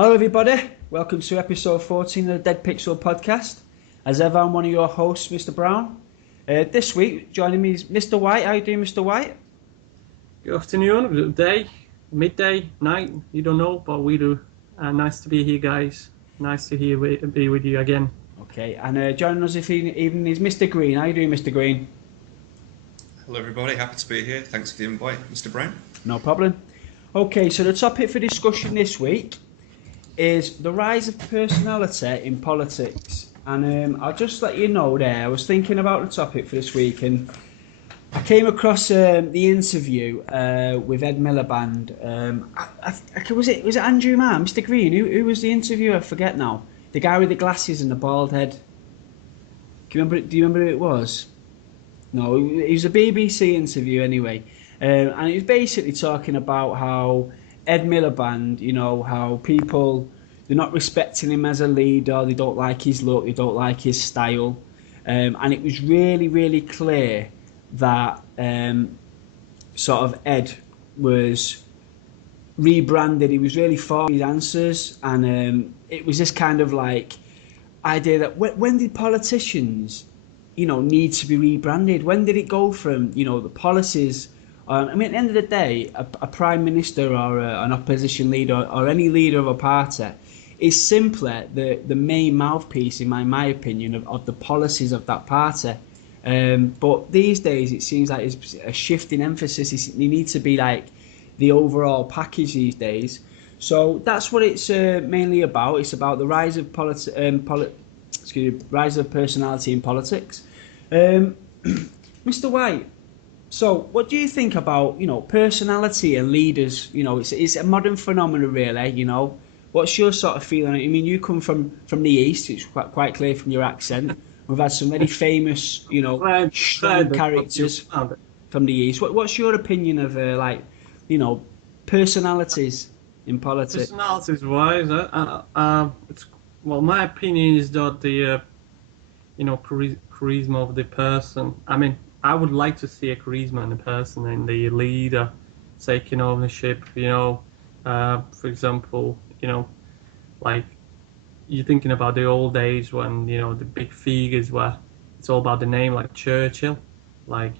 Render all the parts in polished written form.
Hello everybody, welcome to episode 14 of the Dead Pixel podcast. As ever, I'm one of your hosts, Mr. Brown. This week, joining me is Mr. White. How are you doing, Mr. White? Good afternoon, good day, midday, night, you don't know, but we do. Nice to be here, guys. Nice to be with you again. Okay, and joining us this evening is Mr. Green. How are you doing, Mr. Green? Hello everybody, happy to be here. Thanks for the invite, Mr. Brown. No problem. Okay, so the topic for discussion this week is the rise of personality in politics. And I'll just let you know there, I was thinking about the topic for this week and I came across the interview with Ed Miliband. Was it Andrew Marr, Mr. Green? Who was the interviewer? I forget now. The guy with the glasses and the bald head. Do you remember who it was? No, it was a BBC interview anyway. And he was basically talking about how Ed Miliband, you know, how people, they're not respecting him as a leader, they don't like his look, they don't like his style. And it was really, really clear that sort of Ed was rebranded. He was really for his answers, and it was this kind of like idea that when did politicians, you know, need to be rebranded? When did it go from, you know, the policies? I mean, at the end of the day, a prime minister or an opposition leader or any leader of a party is simply the main mouthpiece, in my opinion, of the policies of that party. But these days, it seems like it's a shift in emphasis. You need to be like the overall package these days. So that's what it's mainly about. It's about the rise of rise of personality in politics. Mr. White. So, what do you think about, you know, personality and leaders? You know, it's a modern phenomenon, really. You know, what's your sort of feeling? I mean, you come from the East. It's quite clear from your accent. We've had some very famous, you know, strong characters from the East. What's your opinion of, like, you know, personalities in politics? Personalities-wise, well, my opinion is that the, you know, charisma of the person. I mean, I would like to see a charisma in the person and the leader taking ownership, you know, for example, you know, like you're thinking about the old days when, you know, the big figures were, it's all about the name, like Churchill, like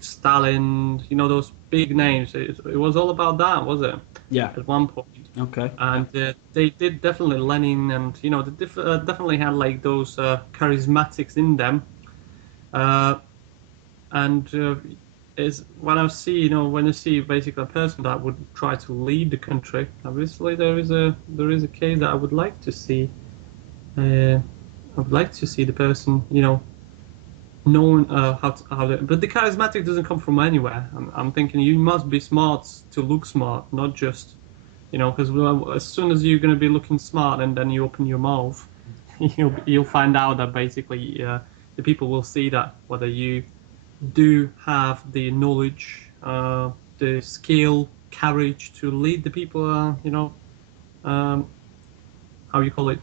Stalin, you know, those big names. It was all about that, was it? Yeah. At one point. Okay. And they did definitely Lenin, and you know, they definitely had like those charismatics in them. Is when I see, you know, when you see basically a person that would try to lead the country, obviously there is a case that I would like to see. I would like to see the person, you know, knowing how to. But the charismatic doesn't come from anywhere. I'm thinking you must be smart to look smart, not just, you know, because as soon as you're going to be looking smart and then you open your mouth, you'll find out that basically the people will see that whether you do have the knowledge, the skill, courage to lead the people, you know, how you call it,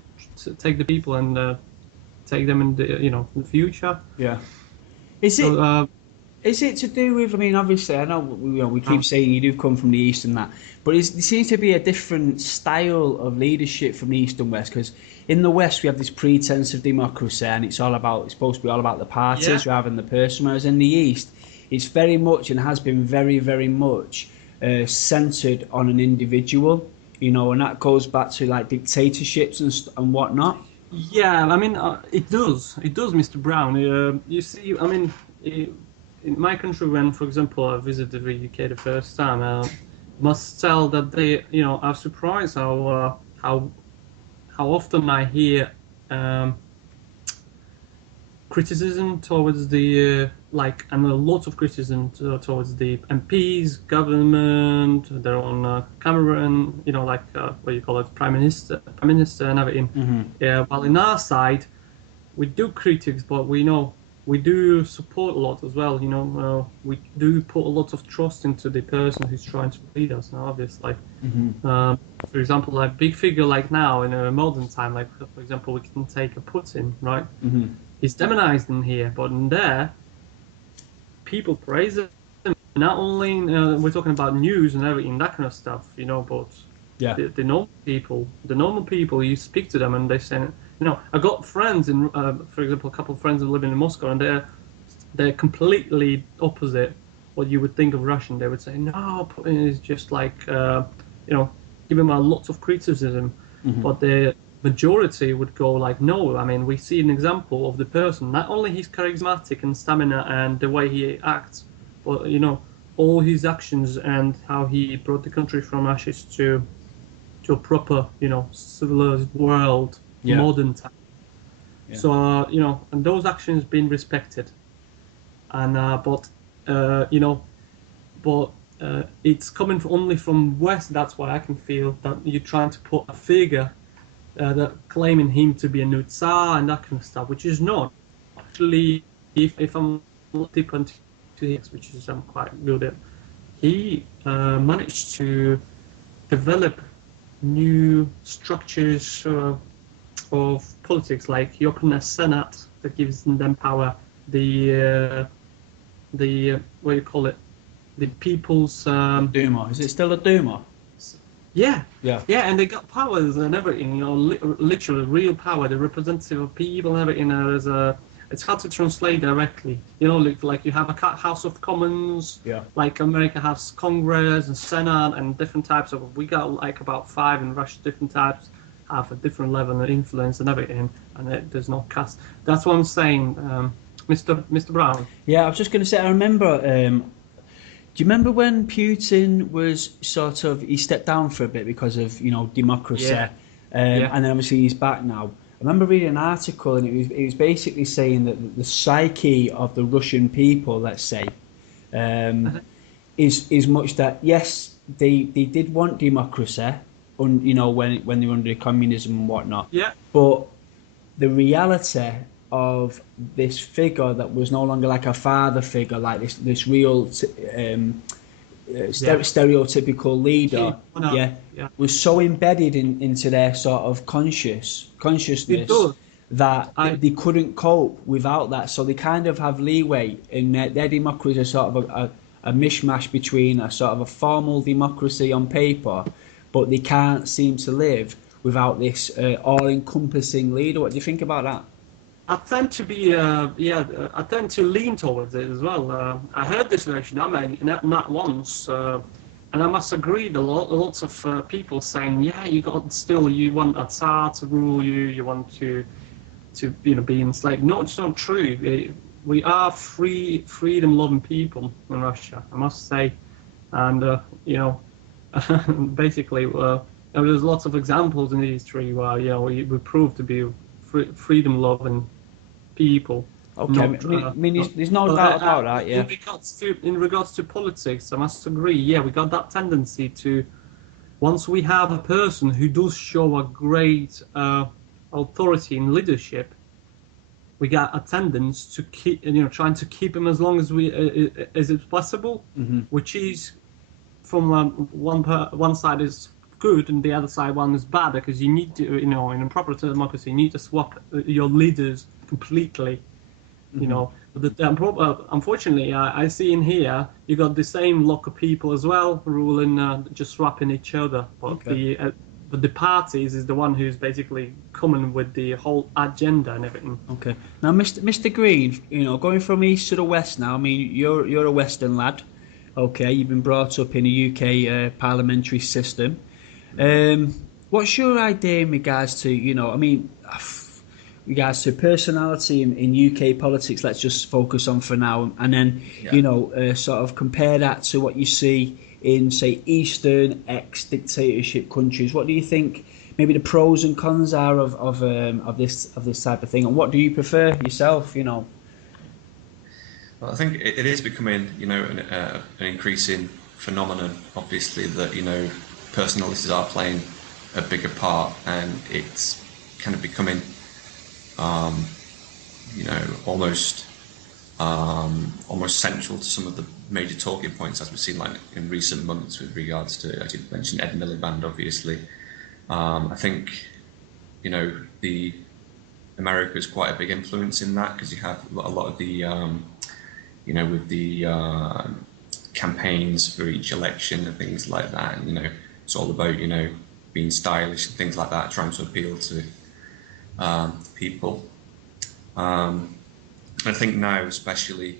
take the people and take them in the, you know, in the future. Yeah. Is it to do with? I mean, obviously, I know we keep saying you do come from the East and that, but there seems to be a different style of leadership from the East and West. Because in the West we have this pretense of democracy, and it's supposed to be all about the parties rather than the person. Whereas in the East, it's very much and has been very, very much centered on an individual. You know, and that goes back to like dictatorships and whatnot. Yeah, I mean, it does, Mr. Brown. You see, I mean. In my country, when, for example, I visited the UK the first time, must tell that they, you know, I'm surprised how often I hear criticism towards the and a lot of criticism towards the MPs, government, their own Cameron, you know, like what you call it, prime minister, and everything. Mm-hmm. Yeah, while in our side, we do critics, but we know. We do support a lot as well, you know. We do put a lot of trust into the person who's trying to lead us. Now, obviously, for example, like big figure like now in a modern time, like for example, we can take a Putin, right? Mm-hmm. He's demonized in here, but in there, people praise him. Not only we're talking about news and everything, that kind of stuff, you know, but Yeah. The normal people, you speak to them and they say, I got friends in, for example, a couple of friends who live in Moscow, and they're completely opposite what you would think of Russian. They would say, no, Putin is just like, give him a lot of criticism, but the majority would go like, no, I mean, we see an example of the person, not only he's charismatic and stamina and the way he acts, but, all his actions and how he brought the country from ashes to a proper, civilized world, Yeah. modern time. Yeah. So, and those actions been respected. And, it's coming only from West. That's why I can feel that you're trying to put a figure that claiming him to be a new Tsar and that kind of stuff, which is not. Actually, if I'm deep into this, which is I'm quite good at, he managed to develop new structures of politics, like he opened a senate that gives them power. The what do you call it? The people's Duma. Is it still a Duma? yeah, Yeah. and they got powers and everything. Literally real power. The representative of people and everything. It's hard to translate directly. Like you have a House of Commons. Yeah. Like America has Congress and Senate and different types of. We got like about 5 in Russia. Different types have a different level of influence and everything, and there's no caste. That's what I'm saying, Mr. Brown. Yeah, I was just going to say, I remember. Do you remember when Putin was he stepped down for a bit because of democracy, Yeah. and then obviously he's back now. I remember reading an article, and it was basically saying that the psyche of the Russian people, let's say, is much that yes, they did want democracy, when they were under communism and whatnot. Yeah. But the reality of this figure that was no longer like a father figure, like this real stereotypical leader, was so embedded into their sort of consciousness that they couldn't cope without that. So they kind of have leeway in their democracy, is sort of a mishmash between a sort of a formal democracy on paper, but they can't seem to live without this all-encompassing leader. What do you think about that? I tend to be, I tend to lean towards it as well. I heard this version, not once, and I must agree. Lots of people saying, yeah, you want a Tsar to rule you, you want to be enslaved. No, it's not true. We are freedom-loving people in Russia, I must say, and basically, there's lots of examples in history where we proved to be freedom-loving people. Okay, there's no doubt about that. Yeah. In regards to politics, I must agree. Yeah, we got that tendency to, once we have a person who does show a great authority in leadership, we got a tendency to keep, trying to keep him as long as it's possible, which is from one side is good and the other side one is bad, because you need to, in a proper democracy, you need to swap your leaders completely. But unfortunately, I see in here you got the same lot of people as well ruling, just swapping each other. But the parties is the one who's basically coming with the whole agenda and everything. Okay. Now, Mr. Green, going from east to the west now. I mean, you're a Western lad. Okay, you've been brought up in a UK parliamentary system. What's your idea in regards to, regards to personality in UK politics? Let's just focus on for now, and then sort of compare that to what you see in, say, Eastern ex-dictatorship countries. What do you think? Maybe the pros and cons are of this type of thing, and what do you prefer yourself? Well, I think it is becoming, an increasing phenomenon. Obviously, that personalities are playing a bigger part, and it's kind of becoming, almost central to some of the major talking points, as we've seen like in recent months with regards to, as you mentioned, Ed Miliband, obviously. I think, the America is quite a big influence in that, because you have a lot of the, with the campaigns for each election and things like that. And, it's all about, being stylish and things like that, trying to appeal to people. I think now, especially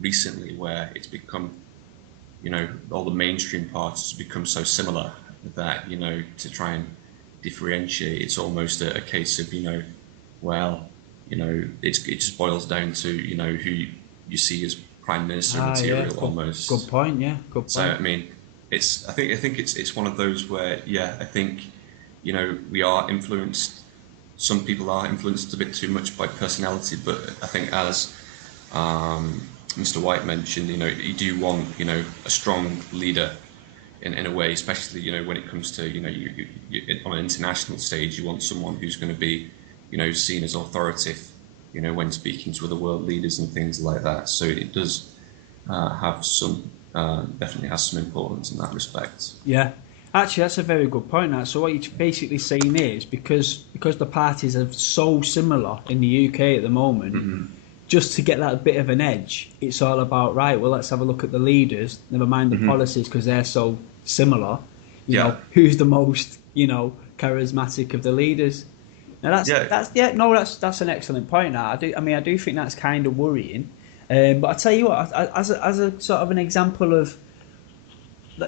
recently, where it's become, all the mainstream parties have become so similar that, to try and differentiate, it's almost a case of, well, it just boils down to, who you see as prime minister material almost. Good point. Yeah, good point. So I mean, I think it's one of those where, I think, we are influenced. Some people are influenced a bit too much by personality, but I think, as Mr. White mentioned, you do want, a strong leader in a way, especially, when it comes to, you on an international stage, you want someone who's going to be, seen as authoritative, when speaking to other world leaders and things like that. So it does have some, definitely has some importance in that respect. Yeah. Actually, that's a very good point. Now, so what you're basically saying is because the parties are so similar in the UK at the moment, just to get that bit of an edge, it's all about, right, well, let's have a look at the leaders, never mind the policies, because they're so similar. You know, who's the most, charismatic of the leaders? Now that's an excellent point. Now, I do think that's kind of worrying. But I tell you what, as a sort of an example of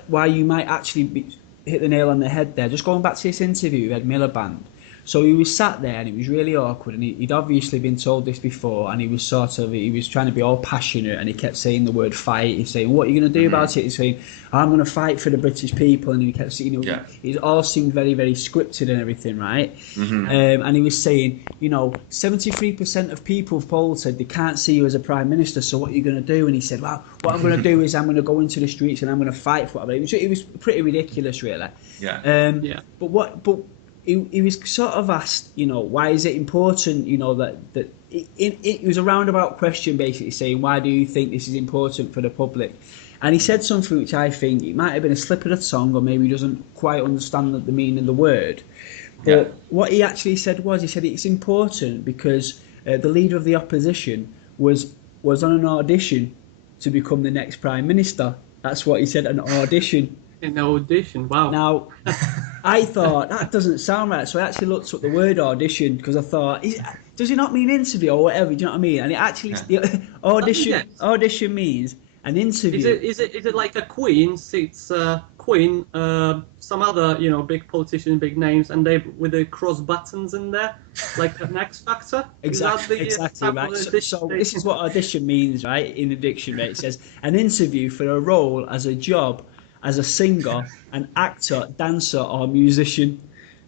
why you might actually hit the nail on the head there, just going back to this interview with Ed Miliband. So he was sat there and it was really awkward, and he'd obviously been told this before, and he was trying to be all passionate, and he kept saying the word fight. He's saying, what are you going to do about it? He's saying, I'm going to fight for the British people, and he kept saying, it all seemed very, very scripted and everything, right? And he was saying, 73% of people polled said they can't see you as a prime minister, so what are you going to do? And he said, well, what I'm going to do is I'm going to go into the streets and I'm going to fight for whatever. It was pretty ridiculous, really. But he was sort of asked, why is it important, that it was a roundabout question, basically saying, why do you think this is important for the public? And he said something which I think it might have been a slip of the tongue, or maybe he doesn't quite understand the meaning of the word. But what he actually said was, he said it's important because the leader of the opposition was on an audition to become the next prime minister. That's what he said, an audition. An audition, wow. Now, I thought, that doesn't sound right, so I actually looked up the word audition, because I thought, does it not mean interview or whatever, do you know what I mean? And it actually, audition means an interview. Is it like a queen sits queen, some other, big politicians, big names, and they with the cross buttons in there, like an X Factor? Exactly, right. So this is what audition means, right, in the dictionary. It says, an interview for a role as a job, as a singer, an actor, dancer or musician,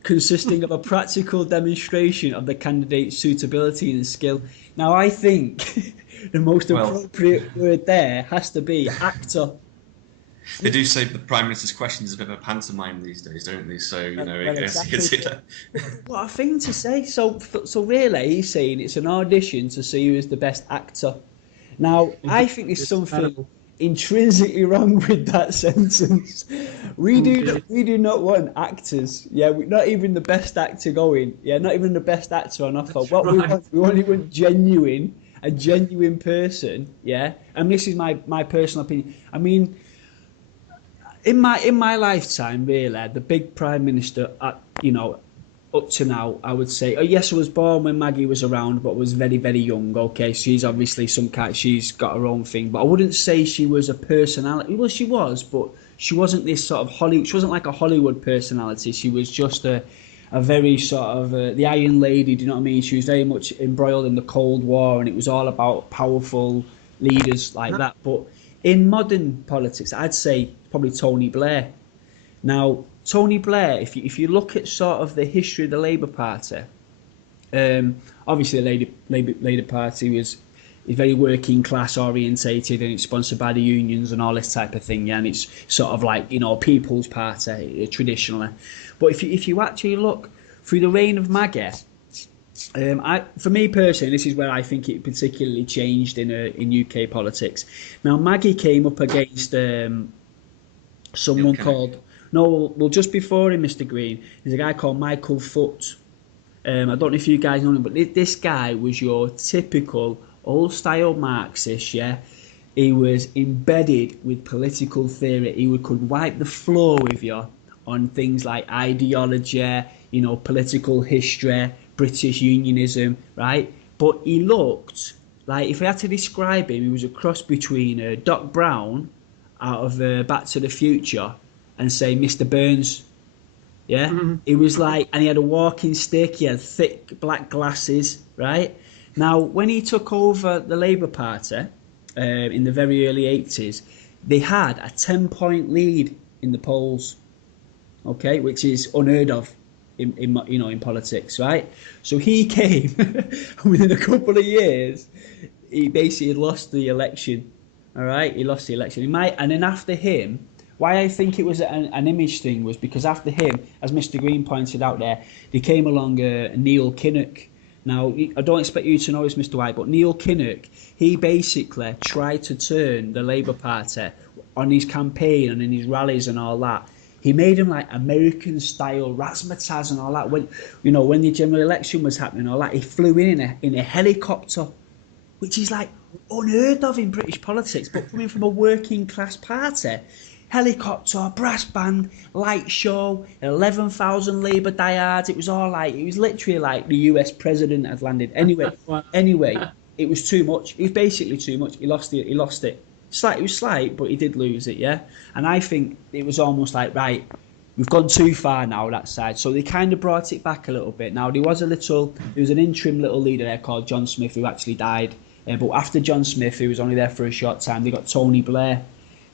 consisting of a practical demonstration of the candidate's suitability and skill. Now, I think the most appropriate word there has to be actor. They do say the Prime Minister's question is a bit of a pantomime these days, don't they? So, What a thing to say. So really, he's saying it's an audition to see who is the best actor. Now, I think there's something intrinsically wrong with that sentence. We do not want actors. Not even the best actor going. Not even the best actor on offer. We only want a genuine person. And this is my personal opinion. I mean, in my lifetime, really, the big prime minister, up to now, I would say, yes, I was born when Maggie was around, but was very, very young. Okay, she's obviously she's got her own thing, but I wouldn't say she was a personality. Well, she was, but she wasn't this sort of Hollywood. She wasn't like a Hollywood personality. She was just a very sort of the Iron Lady. Do you know what I mean? She was very much embroiled in the Cold War, and it was all about powerful leaders like that. But in modern politics, I'd say probably Tony Blair. Now, Tony Blair, if you look at sort of the history of the Labour Party, obviously the Labour Party is very working class orientated, and it's sponsored by the unions and all this type of thing, and it's sort of like People's Party traditionally. But if you actually look through the reign of Maggie, for me personally, this is where I think it particularly changed in UK politics. Now, Maggie came up against someone called. No, well, just before him, Mr. Green, there's a guy called Michael Foot. I don't know if you guys know him, but this guy was your typical old-style Marxist, He was embedded with political theory. He could wipe the floor with you on things like ideology, you know, political history, British unionism, right? But he looked like, if I had to describe him, he was a cross between Doc Brown out of Back to the Future and, say, Mr. Burns. Yeah, he was like, and he had a walking stick. He had thick black glasses, right? Now, when he took over the Labour Party in the very early 80s, they had a 10-point lead in the polls, okay, which is unheard of in politics, right? So he came, and within a couple of years, he basically lost the election. All right, he lost the election. He might, and then after him, why I think it was an image thing was because after him, as Mr. Green pointed out there, there came along Neil Kinnock. Now, I don't expect you to know this, Mr. White, but Neil Kinnock, he basically tried to turn the Labour Party on his campaign and in his rallies and all that. He made him like American-style razzmatazz and all that. When the general election was happening and all that, he flew in a helicopter, which is like unheard of in British politics, but coming from a working-class party. Helicopter, brass band, light show, 11,000 Labour diehards. It was literally like the US president had landed. Anyway, it was too much. It was basically too much. He lost it. It was slight, but he did lose it, yeah? And I think it was almost like, right, we've gone too far now, that side. So they kind of brought it back a little bit. Now, there was an interim little leader there called John Smith who actually died. But after John Smith, who was only there for a short time, they got Tony Blair.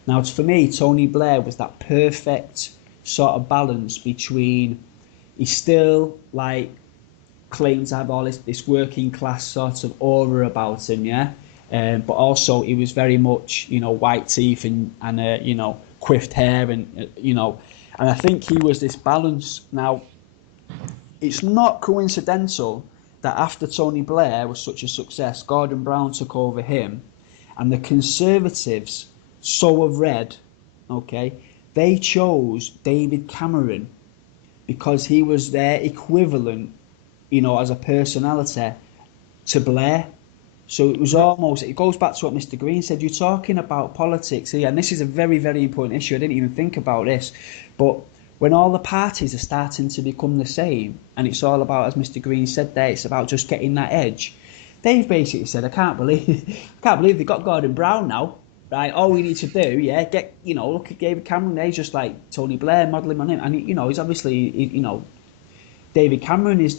Now, for me, Tony Blair was that perfect sort of balance between, he still, like, claimed to have all this working class sort of aura about him, yeah? But also he was very much, white teeth and coiffed hair and, and I think he was this balance. Now, it's not coincidental that after Tony Blair was such a success, Gordon Brown took over him, and the Conservatives, so of red, okay, they chose David Cameron because he was their equivalent, as a personality to Blair. So it was it goes back to what Mr. Green said. You're talking about politics here, and this is a very, very important issue. I didn't even think about this. But when all the parties are starting to become the same, and it's all about, as Mr. Green said there, it's about just getting that edge. They've basically said, I can't believe they got Gordon Brown now. Right, all we need to do, look at David Cameron there, he's just like Tony Blair, modelling on him. And, he's obviously, David Cameron is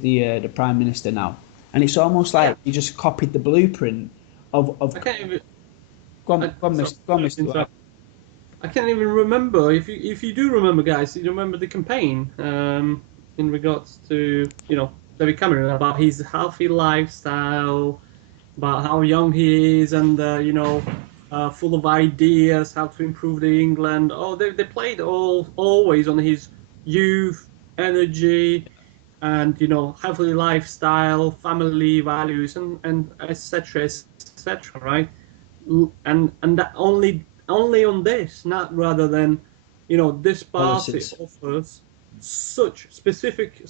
the Prime Minister now. And it's almost like he just copied the blueprint of I can't even. Go on, Mr. White. I can't even remember. If you do remember, guys, you remember the campaign in regards to David Cameron, about his healthy lifestyle, about how young he is, and full of ideas, how to improve the England. Oh, they played always on his youth, energy, and healthy lifestyle, family values, and etc. etc. Right, and that only on this, not rather than this party Policies. offers such specific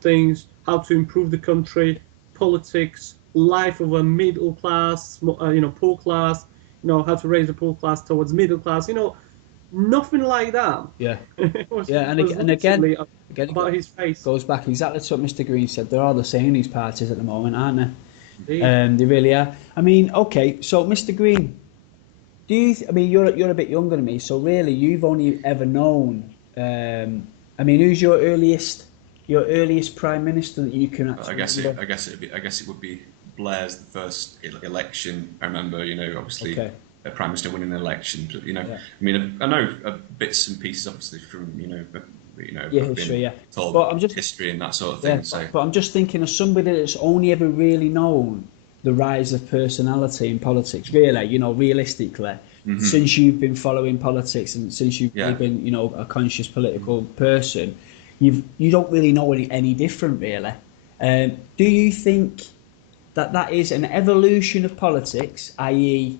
things, how to improve the country, politics, life of a middle class, poor class, how to raise the poor class towards middle class, nothing like that. Yeah. It was, Yeah, and it was again, literally about his face. goes back exactly to what Mr. Green said. They're all the same, these parties at the moment, aren't they? Indeed. They really are. I mean, okay, so Mr. Green, you're a bit younger than me, so really you've only ever known. Who's your earliest Prime Minister that you can actually? I guess it would be Blair's the first election. I remember, obviously. Okay. A prime minister winning an election, but Yeah. I know bits and pieces, obviously, from History, yeah. told But I'm just history and that sort of thing. Yeah, So but I'm just thinking of somebody that's only ever really known the rise of personality in politics. Really, realistically, since you've been following politics and since you've Yeah. been, a conscious political person, you don't really know any different, really. Do you think that is an evolution of politics, i.e.,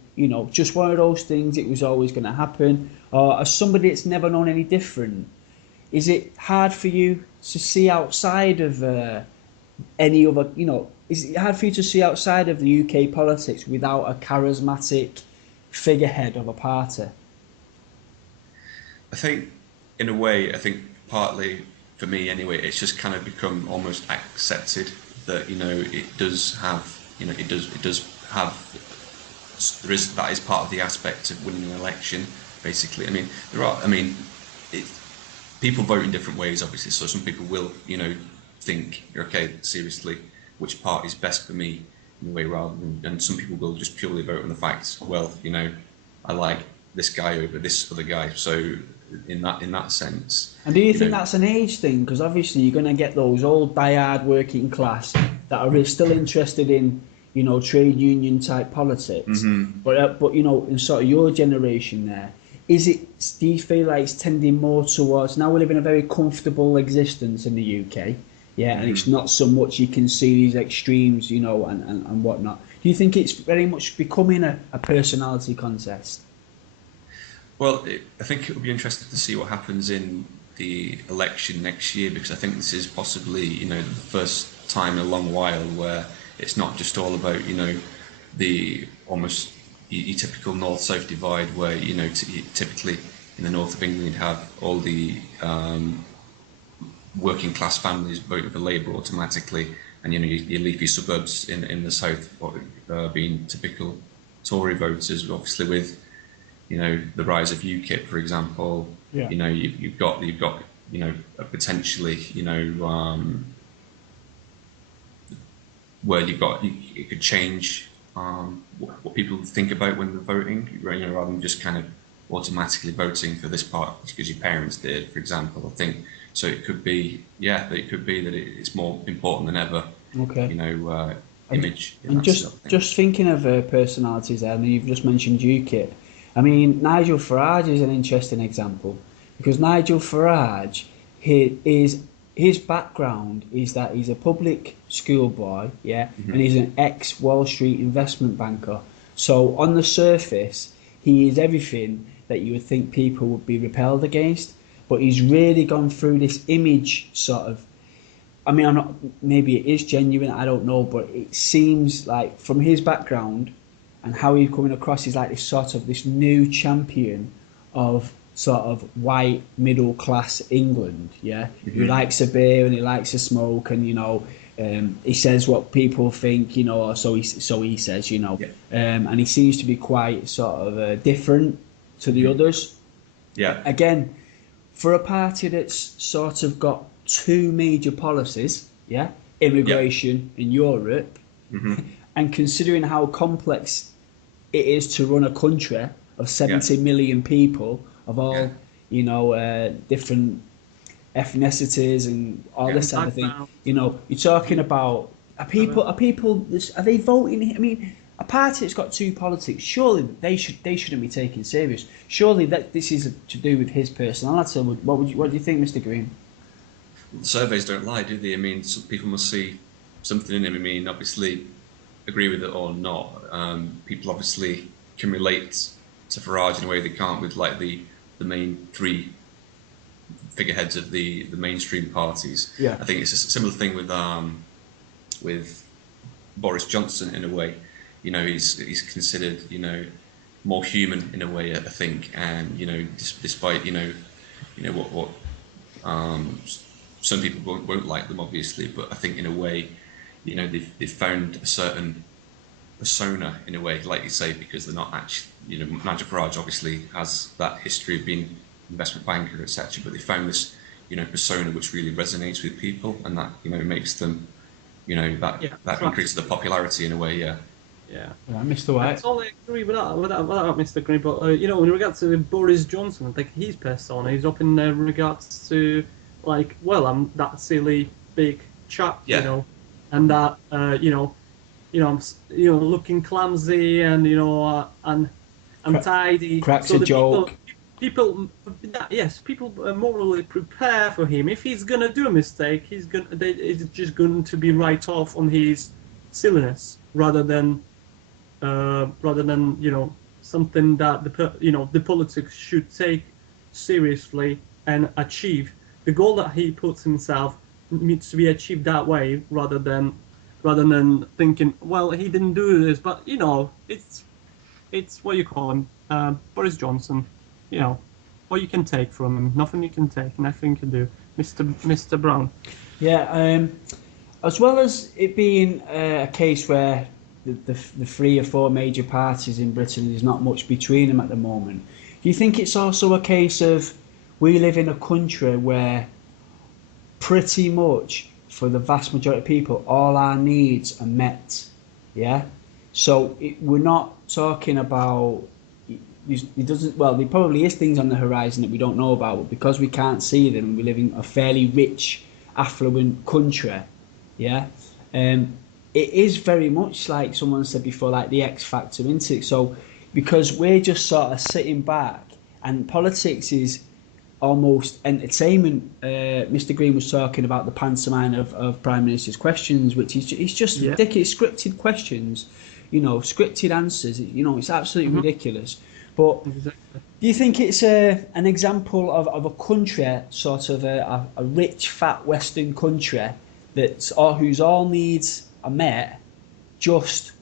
just one of those things, it was always going to happen, or as somebody that's never known any different, is it hard for you to see outside of any other, is it hard for you to see outside of the UK politics without a charismatic figurehead of a party? I think, in a way, I think partly for me anyway, it's just kind of become almost accepted that it does have it does have that is part of the aspect of winning an election. Basically, I mean it, people vote in different ways, obviously. So some people will think, okay, seriously, which part is best for me in a way, rather than, and some people will just purely vote on the facts. Well, I like this guy over this other guy. So in that sense, And do you think know, that's an age thing? Because obviously you're going to get those old diehard working class that are still interested in, trade union type politics. But in sort of your generation there, do you feel like it's tending more towards, now we live in a very comfortable existence in the UK, yeah, and it's not so much you can see these extremes, and whatnot. Do you think it's very much becoming a personality contest? Well, I think it will be interesting to see what happens in the election next year, because I think this is possibly, the first time in a long while where it's not just all about, the almost your typical north-south divide where, typically in the north of England you'd have all the working class families voting for Labour automatically, and, your leafy suburbs in the south being typical Tory voters, obviously with the rise of UKIP, for example. Yeah. You've got potentially where it could change what people think about when they're voting, rather than just kind of automatically voting for this part because your parents did, for example. I think so. It could be, it could be that it's more important than ever. Okay. Image. And just thinking of personalities there, and you've just mentioned UKIP. I mean, Nigel Farage is an interesting example, because Nigel Farage, his background is that he's a public school boy, yeah, and he's an ex-Wall Street investment banker. So on the surface, he is everything that you would think people would be repelled against, but he's really gone through this image sort of. I mean, maybe it is genuine, I don't know, but it seems like from his background and how he's coming across, he's like this new champion of sort of white middle class England, yeah. He likes a beer and he likes a smoke, and he says what people think, or so he says, and he seems to be quite sort of different to the others. Yeah. Again, for a party that's sort of got two major policies, yeah, immigration in Europe, and considering how complex it is to run a country of 70 million people of all, different ethnicities and all this type of thing. You're talking about are they voting? I mean, a party that's got two politics, surely they shouldn't be taken serious. Surely that this is to do with his personality. What do you think, Mr. Green? Surveys don't lie, do they? I mean, some people must see something in him. I mean, obviously, agree with it or not. People obviously can relate to Farage in a way they can't with like the main three figureheads of the mainstream parties. Yeah. I think it's a similar thing with Boris Johnson in a way. He's considered more human in a way, I think, and despite what some people won't like them, obviously, but I think in a way, they've found a certain persona in a way, like you say, because they're not actually, Nigel Farage obviously has that history of being an investment banker, etc. But they found this, persona which really resonates with people, and that makes them, that increases the popularity in a way. Yeah. Yeah. Mr. White. I totally agree with that, Mr. Green. But in regards to Boris Johnson, I think his persona is up in regards to I'm that silly big chap, and that I'm looking clumsy and and untidy. Cracks a joke. People morally prepare for him. If he's gonna do a mistake, it's just going to be right off on his silliness rather than something that the politics should take seriously and achieve. The goal that he puts himself needs to be achieved that way, rather than thinking, well, he didn't do this, but it's what you call him, Boris Johnson. what you can take from him. Nothing you can take, nothing you can do. Mr. Brown. Yeah, as well as it being a case where the 3 or 4 major parties in Britain, there's not much between them at the moment, do you think it's also a case of we live in a country where pretty much for the vast majority of people, all our needs are met? Yeah? So we're not talking about... It doesn't, well, there probably is things on the horizon that we don't know about, but because we can't see them, we live in a fairly rich, affluent country. Yeah, it is very much like someone said before, like the X Factor, isn't it? So because we're just sort of sitting back, and politics is almost entertainment. Mr. Green was talking about the pantomime of Prime Minister's questions, which is it's just ridiculous, scripted questions, scripted answers. It's absolutely ridiculous. But do you think it's an example of a country, sort of a rich, fat Western country whose all needs are met, just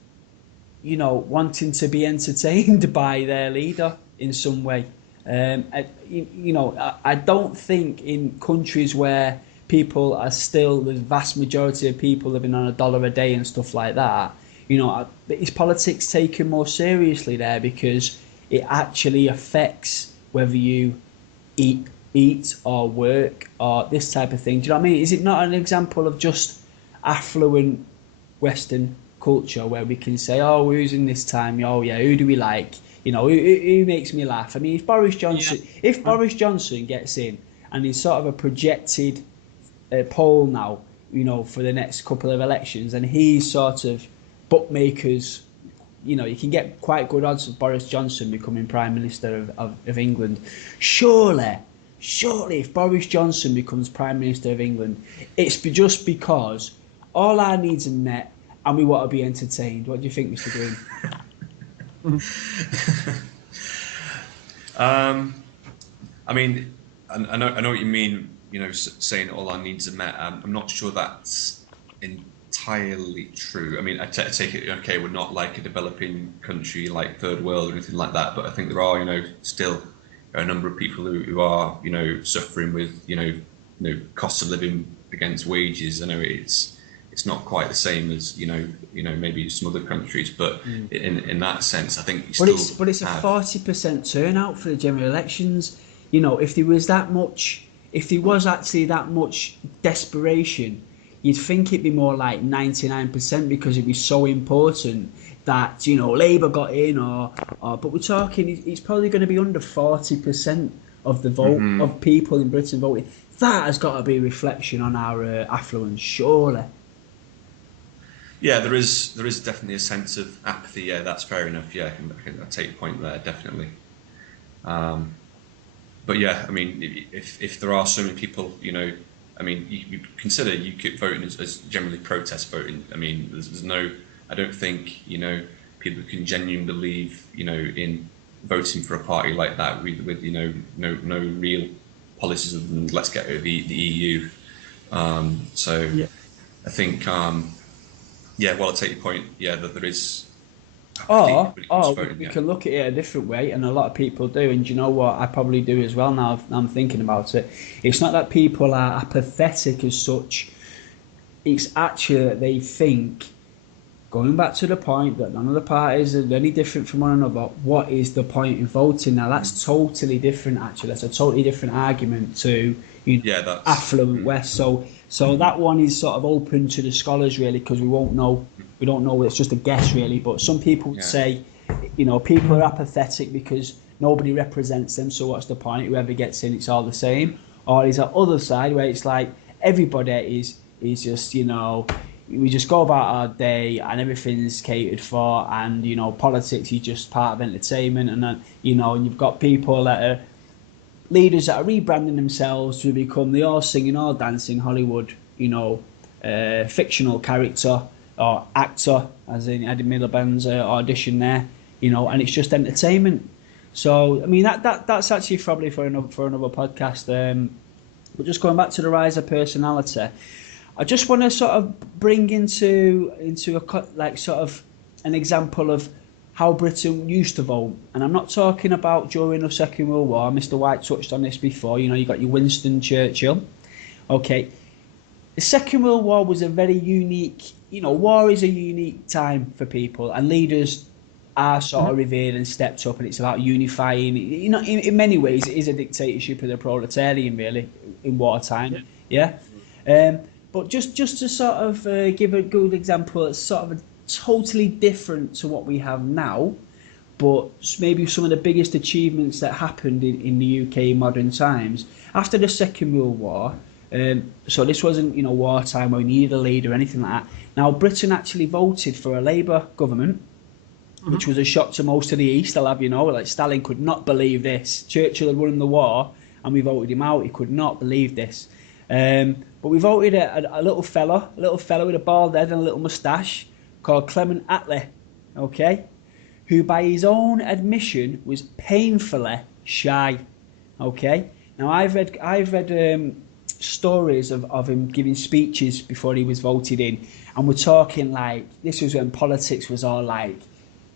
wanting to be entertained by their leader in some way? I don't think in countries where people are still, the vast majority of people living on $1 a day and stuff like that, is politics taken more seriously there, because it actually affects whether you eat or work or this type of thing. Do you know what I mean? Is it not an example of just affluent Western culture where we can say, oh, who's in this time? Oh, yeah, who do we like? Who makes me laugh? I mean, if Boris Johnson gets in and he's sort of a projected poll now, for the next couple of elections, and he's sort of bookmakers, you can get quite good odds of Boris Johnson becoming Prime Minister of England. Surely, if Boris Johnson becomes Prime Minister of England, it's just because all our needs are met and we want to be entertained. What do you think, Mr. Green? I mean, I know what you mean. Saying all our needs are met. I'm not sure that's entirely true. I mean, I take it, okay, we're not like a developing country like third world or anything like that, but I think there are, still a number of people who are, suffering with, cost of living against wages. I know it's not quite the same as, maybe some other countries, but in that sense, I think you but it's a 40% turnout for the general elections. If there was actually that much desperation, you'd think it'd be more like 99%, because it'd be so important that Labour got in, but we're talking it's probably going to be under 40% of the vote of people in Britain voting. That has got to be a reflection on our affluence, surely. Yeah, there is definitely a sense of apathy. Yeah, that's fair enough. Yeah, I take your point there, definitely. But yeah, I mean, if there are so many people, I mean, you consider UKIP voting as generally protest voting. I mean, there's no, I don't think, people can genuinely believe, in voting for a party like that with no real policies other than let's get out of the EU. So yeah. I think, well, I take your point. Yeah, that there is. We can look at it a different way, and a lot of people do. And you know what? I probably do as well now I'm thinking about it. It's not that people are apathetic as such. It's actually that they think, going back to the point that none of the parties are any different from one another, what is the point in voting? Now, that's totally different, actually. That's a totally different argument to affluent West. So that one is sort of open to the scholars, really, because we don't know. It's just a guess, really. But some people would say, people are apathetic because nobody represents them. So what's the point? Whoever gets in, it's all the same. Or is that other side where it's like everybody is just, we just go about our day and everything's catered for, and politics is just part of entertainment, and then and you've got people that are leaders that are rebranding themselves to become the all singing, all dancing Hollywood, fictional character or actor, as in Eddie Miliband's audition there, and it's just entertainment. So I mean that's actually probably for another podcast. But just going back to the rise of personality, I just want to sort of bring into a sort of an example of how Britain used to vote, and I'm not talking about during the Second World War. Mr. White touched on this before. You know, you got your Winston Churchill. Okay, the Second World War was a very unique. You know, war is a unique time for people, and leaders are sort of revered and stepped up, and it's about unifying. You know, in many ways, it is a dictatorship of the proletarian, really, in wartime. Yeah. But just to sort of give a good example, it's sort of totally different to what we have now, but maybe some of the biggest achievements that happened in the UK in modern times after the Second World War. So this wasn't, you know, wartime where we needed a leader or anything like that. Now Britain actually voted for a Labour government, which was a shock to most of the East. I'll have you know, like Stalin could not believe this. Churchill had won the war, and we voted him out. He could not believe this. But we voted a little fella with a bald head and a little moustache called Clement Attlee, okay, who by his own admission was painfully shy, okay. Now I've read stories of him giving speeches before he was voted in, and we're talking like this was when politics was all like,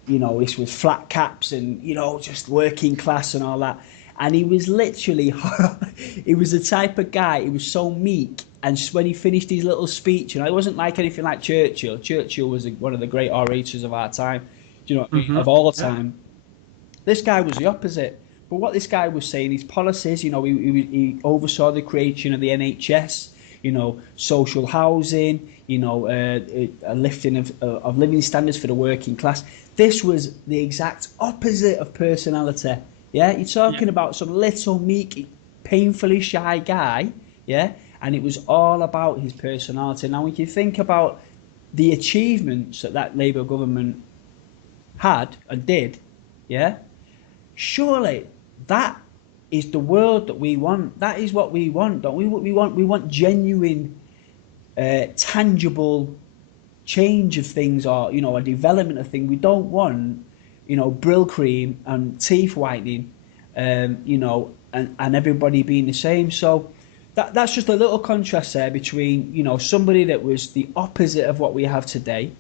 you know, this was flat caps and, you know, just working class and all that. And he was literally, he was the type of guy, he was so meek. And when he finished his little speech, you know, it wasn't like anything like Churchill. Churchill was one of the great orators of our time, do you know what I mean? Of all time. This guy was the opposite. But what this guy was saying, his policies, you know, he oversaw the creation of the NHS, you know, social housing, you know, a lifting of living standards for the working class. This was the exact opposite of personality. Yeah, you're talking about some little meek, painfully shy guy, yeah, and it was all about his personality. Now, when you think about the achievements that Labour government had and did, yeah, surely that is the world that we want. That is what we want, don't we? What we want genuine, tangible change of things, or, you know, a development of things. We don't want, you know, Brill cream and teeth whitening, you know, and everybody being the same. So that's just a little contrast there between, you know, somebody that was the opposite of what we have today,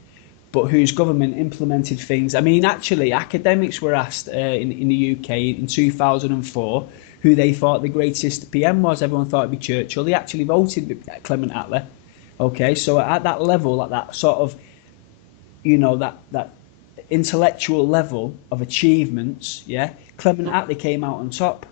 but whose government implemented things. I mean, actually, academics were asked in the UK in 2004 who they thought the greatest PM was. Everyone thought it'd be Churchill. They actually voted with Clement Attlee. Okay, so at that level, at that sort of, you know, that intellectual level of achievements, yeah, Clement Attlee came out on top,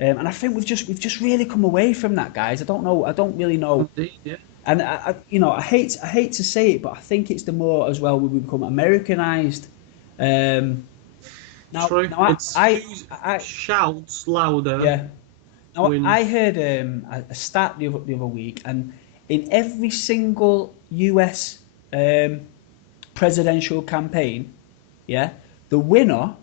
and I think we've just really come away from that, guys. I don't really know, Yeah. and you know, I hate to say it, but I think it's the more as well we become Americanized. Now, True. now It's I shouts louder. yeah. Now, When- I heard a stat the other week, and in every single US presidential campaign, yeah, the winner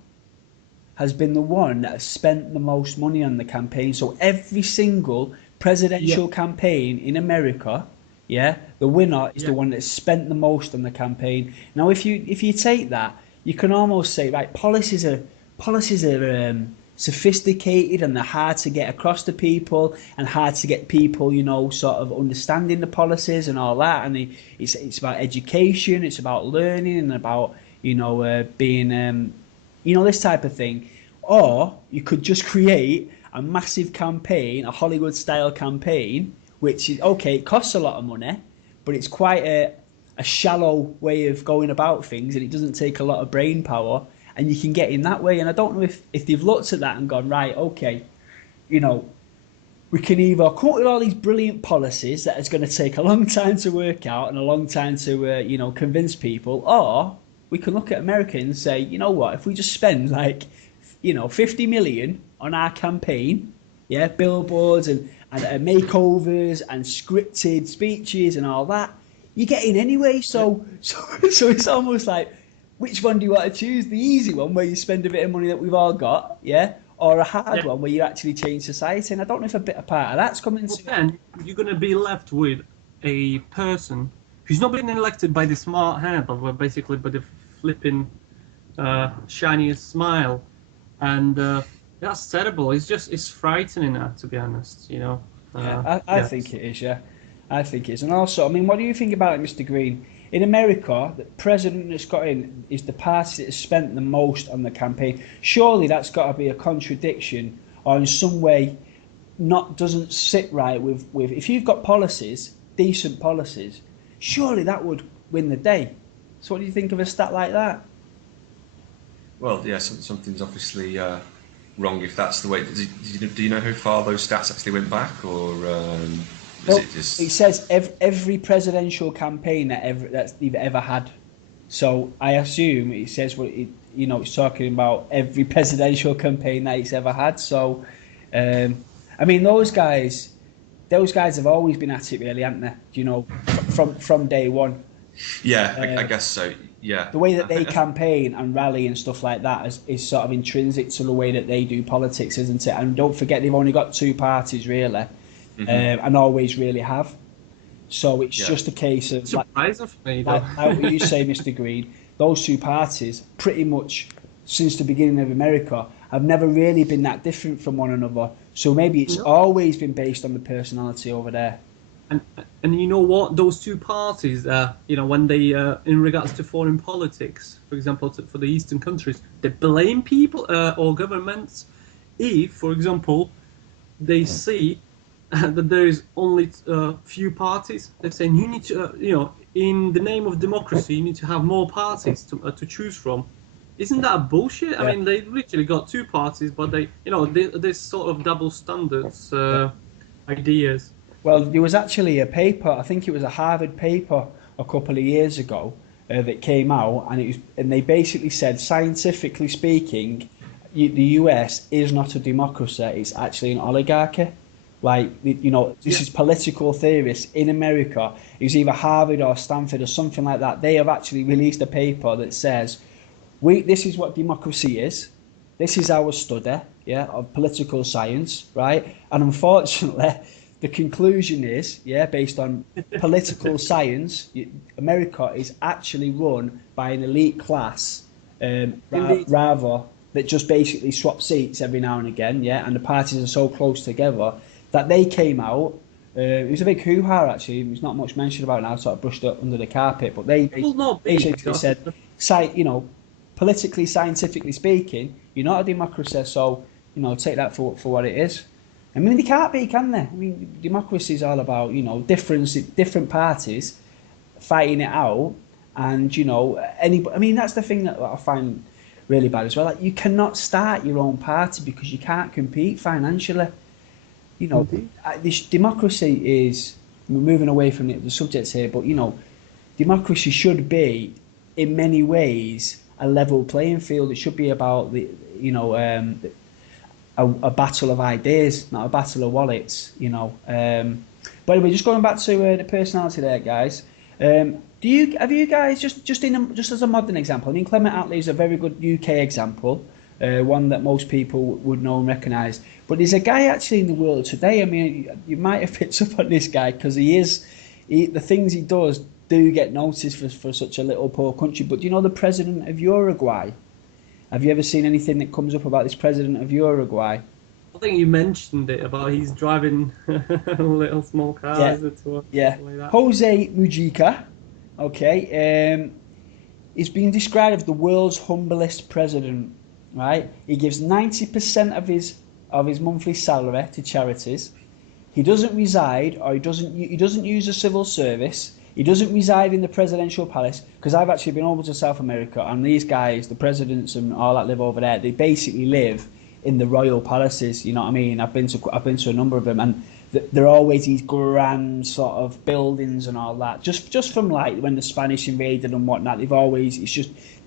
has been the one that has spent the most money on the campaign. So every single presidential campaign in America, yeah, the winner is the one that spent the most on the campaign. Now, if you take that, you can almost say, right, policies are sophisticated, and they're hard to get across to people, and hard to get people, you know, sort of understanding the policies and all that. And it's about education, it's about learning, and about, you know, being, you know, this type of thing. Or you could just create a massive campaign, a Hollywood style campaign, which is okay, it costs a lot of money, but it's quite a shallow way of going about things, and it doesn't take a lot of brain power, and you can get in that way. And I don't know if they've looked at that and gone, right, okay, you know, we can either come up with all these brilliant policies that is going to take a long time to work out and a long time to you know, convince people, or we can look at America and say, you know what, if we just spend like, you know, 50 million on our campaign, yeah, billboards and makeovers and scripted speeches and all that, you get in anyway. So it's almost like, which one do you want to choose? The easy one where you spend a bit of money that we've all got, yeah, or a hard one where you actually change society? And I don't know if a bit of part of that's coming to. Then you're going to be left with a person who's not been elected by the smart hand, but basically by the flipping shiniest smile, and that's terrible. It's frightening, to be honest. You know. I think it is, yeah. I think it is. And also, I mean, what do you think about it, Mr. Green? in America, the president that's got in is the party that has spent the most on the campaign. Surely that's got to be a contradiction, or in some way, not doesn't sit right with if you've got policies, decent policies. Surely that would win the day. So what do you think of a stat like that? Well, yeah, something's obviously wrong if that's the way. Do you know how far those stats actually went back, or is Well, it just? it says every presidential campaign that's they've ever had. So I assume it says it's talking about every presidential campaign that it's ever had. So, I mean, those guys have always been at it, really, haven't they? From day one. Yeah, I guess so. Yeah. The way that they campaign and rally and stuff like that is sort of intrinsic to the way that they do politics, isn't it? And don't forget, they've only got two parties, really, and always really have. So it's just a case of, Surprising for me, though. like what you say, Mr. Green, those two parties, pretty much since the beginning of America, have never really been that different from one another. So maybe it's always been based on the personality over there. And you know what? Those two parties, when they, in regards to foreign politics, for example, for the Eastern countries, they blame people or governments if, for example, they see that there is only few parties. They're saying you need to, in the name of democracy, you need to have more parties to choose from. Isn't that bullshit? I mean, they literally got two parties, but there's sort of double standards ideas. Well, there was actually a paper, I think it was a Harvard paper a couple of years ago that came out, and they basically said, scientifically speaking, the US is not a democracy, it's actually an oligarchy. This is political theorists in America. It was either Harvard or Stanford or something like that. They have actually released a paper that says, this is what democracy is. This is our study, of political science, right? And unfortunately, the conclusion is, based on political science, America is actually run by an elite class, rather that just basically swap seats every now and again, and the parties are so close together that they came out. It was a big hoo-ha, actually. There's not much mentioned about it now, sort of brushed up under the carpet. But they basically said, politically, scientifically speaking, you're not a democracy, so take that for what it is. I mean, they can't be, can they? I mean, democracy is all about different parties fighting it out, and I mean, that's the thing that I find really bad as well. Like, you cannot start your own party because you can't compete financially. This democracy is, we're moving away from the subjects here, but democracy should be, in many ways, a level playing field. It should be about a battle of ideas, not a battle of wallets. But anyway, just going back to the personality there, guys. Have you guys just as a modern example? I mean, Clement Attlee is a very good UK example, one that most people would know and recognise. But there's a guy actually in the world today. I mean, you might have picked up on this guy because the things he does do get noticed for such a little poor country. But do you know the president of Uruguay? Have you ever seen anything that comes up about this president of Uruguay? I think you mentioned it about he's driving little small cars. Like that. Jose Mujica. Okay, he's been described as the world's humblest president. Right, he gives 90% of his monthly salary to charities. He doesn't reside, or he doesn't use the civil service. He doesn't reside in the presidential palace, because I've actually been over to South America, and these guys, the presidents and all that live over there, they basically live in the royal palaces. You know what I mean? I've been to a number of them, and they're always these grand sort of buildings and all that. Just from like when the Spanish invaded and whatnot, they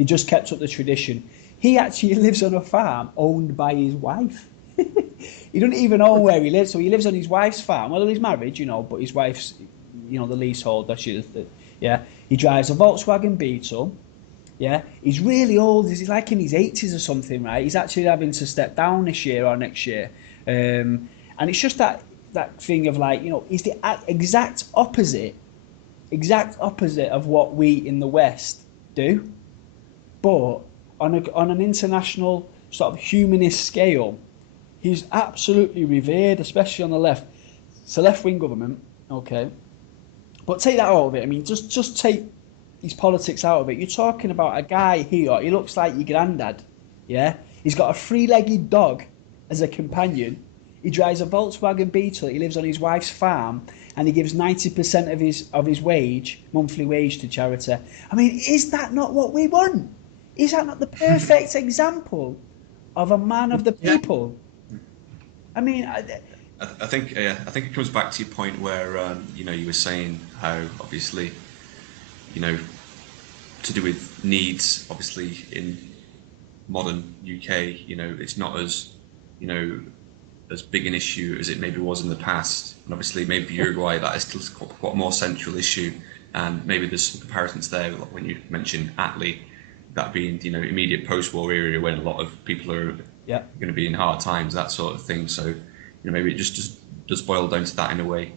just kept up the tradition. He actually lives on a farm owned by his wife. He doesn't even know where he lives, so he lives on his wife's farm. Well, he's married, but his wife's, the leaseholder. He drives a Volkswagen Beetle. Yeah, he's really old. He's like in his 80s or something, right? He's actually having to step down this year or next year, and it's just that thing of like, he's the exact opposite of what we in the West do, but on an international sort of humanist scale, he's absolutely revered, especially on the left. It's a left-wing government, okay. But take that out of it. I mean, just take his politics out of it. You're talking about a guy here. He looks like your granddad. Yeah, he's got a three-legged dog as a companion. He drives a Volkswagen Beetle. He lives on his wife's farm, and he gives 90% of his monthly wage, to charity. I mean, is that not what we want? Is that not the perfect example of a man of the people? I mean, I think it comes back to your point where you were saying how obviously to do with needs, obviously in modern UK, it's not as as big an issue as it maybe was in the past, and obviously maybe Uruguay, that is still quite a more central issue, and maybe there's some comparisons there, like when you mentioned Attlee, that being immediate post-war era when a lot of people are going to be in hard times, that sort of thing. So maybe it just does boil down to that in a way.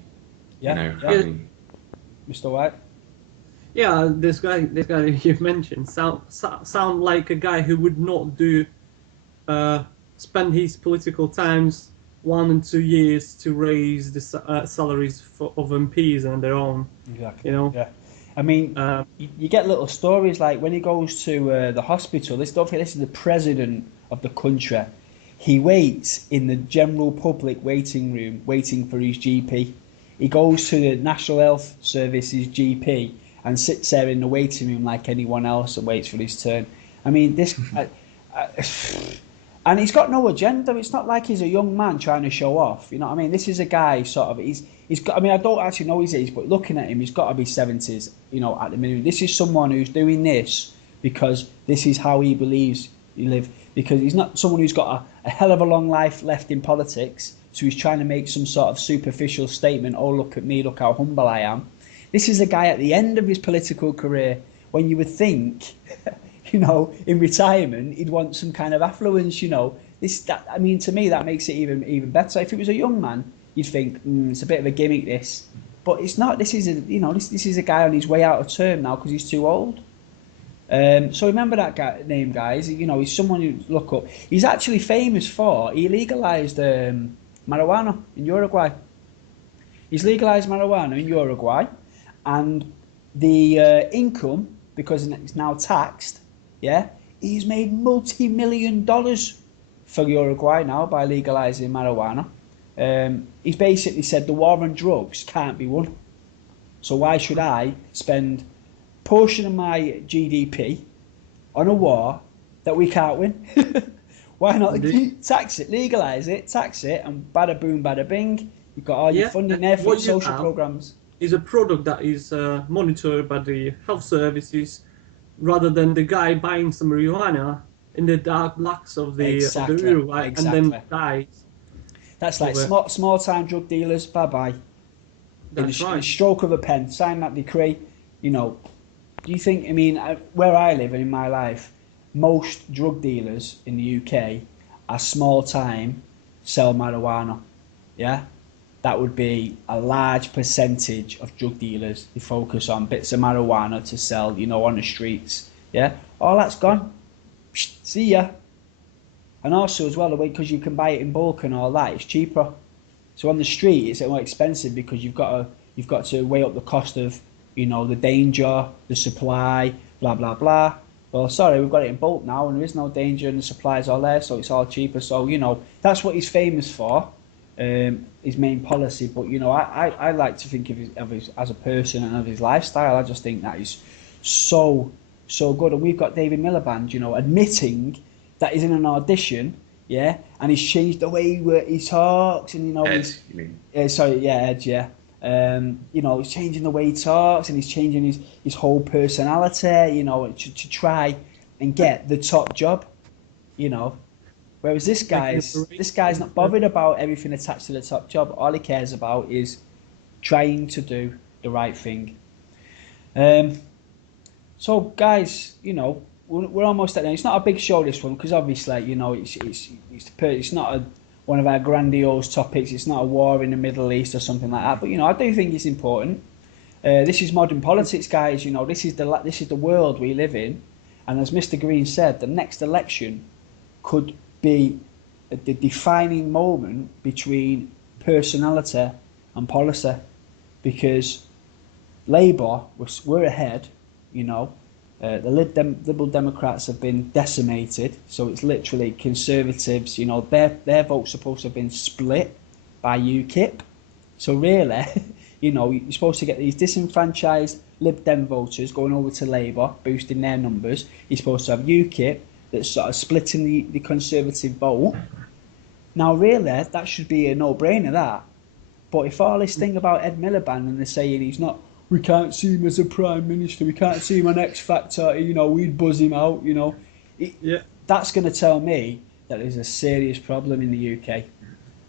Mr. White. Yeah, this guy you mentioned sound like a guy who would not spend his political times 1 and 2 years to raise the salaries of MPs and their own. Exactly. Yeah. I mean, you get little stories like when he goes to the hospital. This is the president of the country. He waits in the general public waiting room, waiting for his GP. He goes to the National Health Service's GP and sits there in the waiting room like anyone else and waits for his turn. I mean, this, and he's got no agenda. It's not like he's a young man trying to show off. You know what I mean? This is a guy sort of. He's got. I mean, I don't actually know his age, but looking at him, he's got to be 70s. At the minimum. This is someone who's doing this because this is how he believes he live. Because he's not someone who's got a hell of a long life left in politics. So he's trying to make some sort of superficial statement. Oh, look at me! Look how humble I am. This is a guy at the end of his political career when you would think, in retirement, he'd want some kind of affluence, I mean, to me, that makes it even better. If it was a young man, you'd think, it's a bit of a gimmick, this. But it's not. This is this is a guy on his way out of term now because he's too old. So remember that name, guys. He's someone you look up. He's actually famous for, he legalised marijuana in Uruguay. He's legalised marijuana in Uruguay. And the income, because it's now taxed, he's made multi-million dollars for Uruguay now by legalising marijuana. He's basically said the war on drugs can't be won. So why should I spend a portion of my GDP on a war that we can't win? Why not tax it, legalise it, tax it, and bada boom, bada bing. You've got all your funding there for social programmes. Is a product that is monitored by the health services rather than the guy buying some marijuana in the dark blacks of the Uruguay and then dies. That's like small time drug dealers, bye bye. That's right. In a stroke of a pen, sign that decree. Do you think, where I live and in my life, most drug dealers in the UK are small time, sell marijuana. Yeah? That would be a large percentage of drug dealers who focus on bits of marijuana to sell, on the streets. Yeah? All that's gone. See ya. And also as well, because you can buy it in bulk and all that, it's cheaper. So on the street, it's more expensive because you've got to weigh up the cost of, the danger, the supply, blah, blah, blah. Well, sorry, we've got it in bulk now and there is no danger and the supplies are there, so it's all cheaper. So, that's what he's famous for. His main policy, but I like to think of his as a person and of his lifestyle. I just think that is so good. And we've got David Miliband, admitting that he's in an audition, and he's changed the way he talks, and Ed, you mean? Ed, he's changing the way he talks, and he's changing his whole personality, to try and get the top job, Whereas this guy's not bothered about everything attached to the top job. All he cares about is trying to do the right thing. So, guys, we're almost at the end. It's not a big show, this one, because obviously, it's not one of our grandiose topics. It's not a war in the Middle East or something like that. But I do think it's important. This is modern politics, guys. This is the world we live in, and as Mr. Green said, the next election could be the defining moment between personality and policy, because Labour, we're ahead, You know, the Liberal Democrats have been decimated, so it's literally Conservatives. You know, their vote's supposed to have been split by UKIP. So really, you know, you're supposed to get these disenfranchised Lib Dem voters going over to Labour, boosting their numbers. You're supposed to have UKIP that's sort of splitting the Conservative vote. Now, really, that should be a no-brainer, that. But if all this thing about Ed Miliband and they're saying he's not, we can't see him as a Prime Minister, we can't see him on X Factor, you know, we'd buzz him out, you know. That's going to tell me that there's a serious problem in the UK.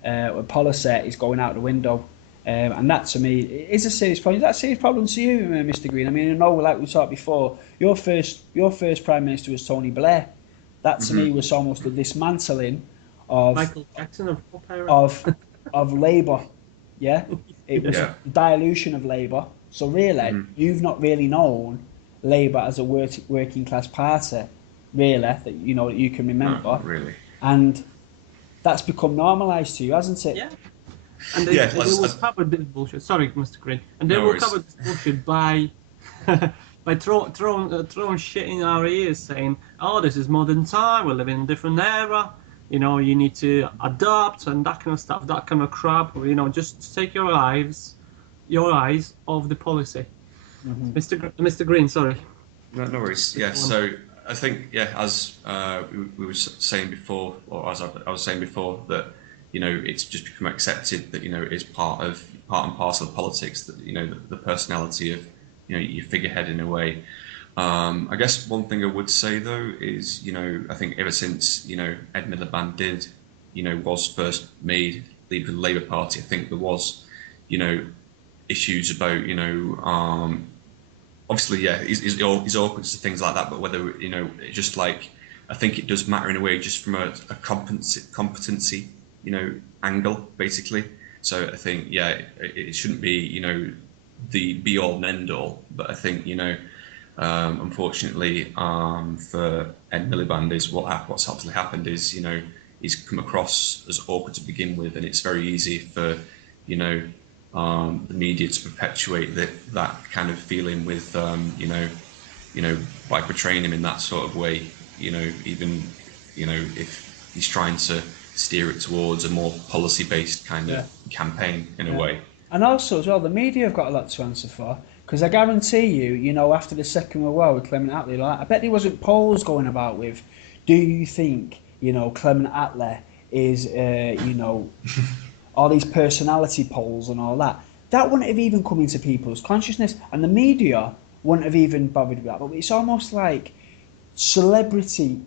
Where policy is going out the window. And that, to me, is a serious problem. Is that a serious problem to you, Mr. Green? I mean, I know, like we talked before, your first Prime Minister was Tony Blair. That, to me, was almost a dismantling of Michael Jackson of Labour. Yeah, it was a dilution of Labour. So really, you've not really known Labour as a working class party, really, that you know that you can remember. No, not really. And that's become normalised to you, hasn't it? Yeah. And they will cover this bullshit. Sorry, Mr. Green. And they will cover this bullshit by by throwing shit in our ears, saying, "Oh, this is modern time. We're living in a different era. You know, you need to adapt and that kind of stuff, that kind of crap. You know, just take your eyes off the policy." Mr. Green, sorry. No worries. Yeah. So I think, as we were saying before, or as I was saying before, that you know it's just become accepted that you know it is part and parcel of politics, that you know the personality of you know your figurehead in a way. I guess one thing I would say though is, you know, I think ever since, you know, Ed Miliband was first made leader of the Labour Party, I think there was, you know, issues about, you know, obviously, he's awkward to things like that, but whether, you know, it's just like, I think it does matter in a way just from a competency, you know, angle, basically. So I think, it shouldn't be, you know, the be all and end all, but I think, you know, unfortunately, for Ed Miliband, is what's actually happened is, you know, he's come across as awkward to begin with, and it's very easy for, you know, the media to perpetuate that kind of feeling with, you know, by portraying him in that sort of way, you know, even, you know, if he's trying to steer it towards a more policy-based kind of campaign in a way. And also, as well, the media have got a lot to answer for. Because I guarantee you, you know, after the Second World War with Clement Attlee, like, I bet there wasn't polls going about with, do you think, you know, Clement Attlee is, you know, all these personality polls and all that. That wouldn't have even come into people's consciousness. And the media wouldn't have even bothered with that. But it's almost like celebrityism,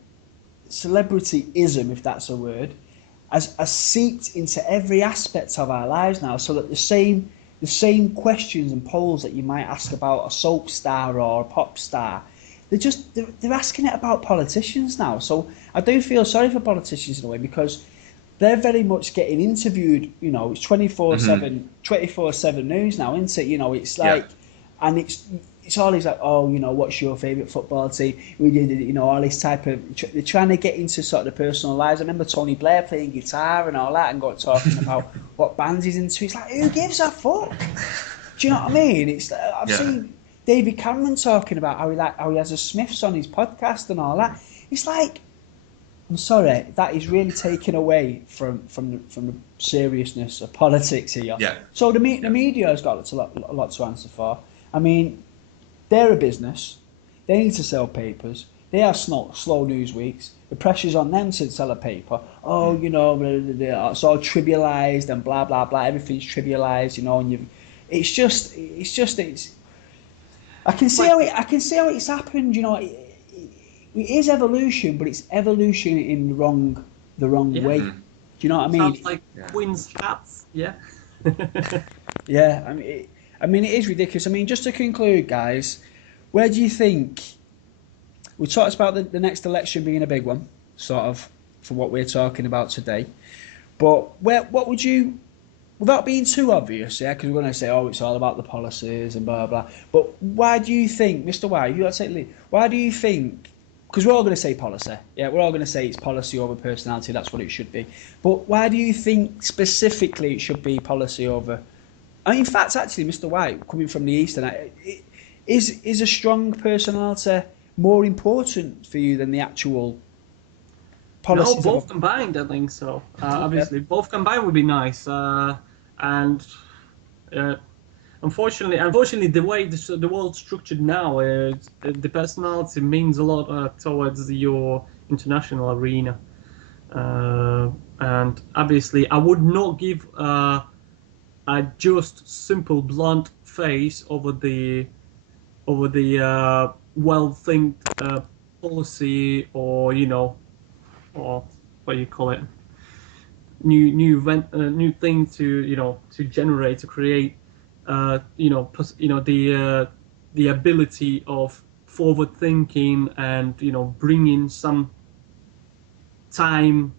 if that's a word, has seeped into every aspect of our lives now, so that the same questions and polls that you might ask about a soap star or a pop star, they're asking it about politicians now. So I do feel sorry for politicians in a way, because they're very much getting interviewed. You know, it's 24/7 news now, isn't it? You know, it's like, and it's always like, oh, you know, what's your favourite football team? We did, you know, all this type of. They're trying to get into sort of the personal lives. I remember Tony Blair playing guitar and all that, and got talking about what bands he's into. It's like, who gives a fuck? Do you know what I mean? It's I've seen David Cameron talking about how he has a Smiths on his podcast and all that. It's like, I'm sorry, that is really taken away from the seriousness of politics here. Yeah. So the media has got a lot to answer for. I mean, they're a business. They need to sell papers. They have slow news weeks. The pressure's on them to sell a paper. Oh, you know, it's all trivialised and blah blah blah. Everything's trivialised, you know. And I can see how it's happened. You know, it is evolution, but it's evolution in the wrong way. Do you know what I mean? Sounds like Queen's hats. Yeah. Yeah. I mean, it is ridiculous. I mean, just to conclude, guys, where do you think? We talked about the next election being a big one, sort of, for what we're talking about today. But what would you, without being too obvious, because we're going to say, oh, it's all about the policies and blah, blah. But why do you think, Mr. White, you got to take the lead, why do you think, because we're all going to say policy, we're all going to say it's policy over personality, that's what it should be. But why do you think specifically it should be policy over, in fact, actually, Mr. White, coming from the East, and is a strong personality more important for you than the actual No, policies of both combined, I think so. Okay. Obviously, both combined would be nice. And uh, unfortunately, the way the world's structured now, the personality means a lot towards your international arena. And obviously, I would not give a just simple blunt face over the well think policy, or or what do you call it, new thing to to generate, to create, the ability of forward thinking, and bringing some time,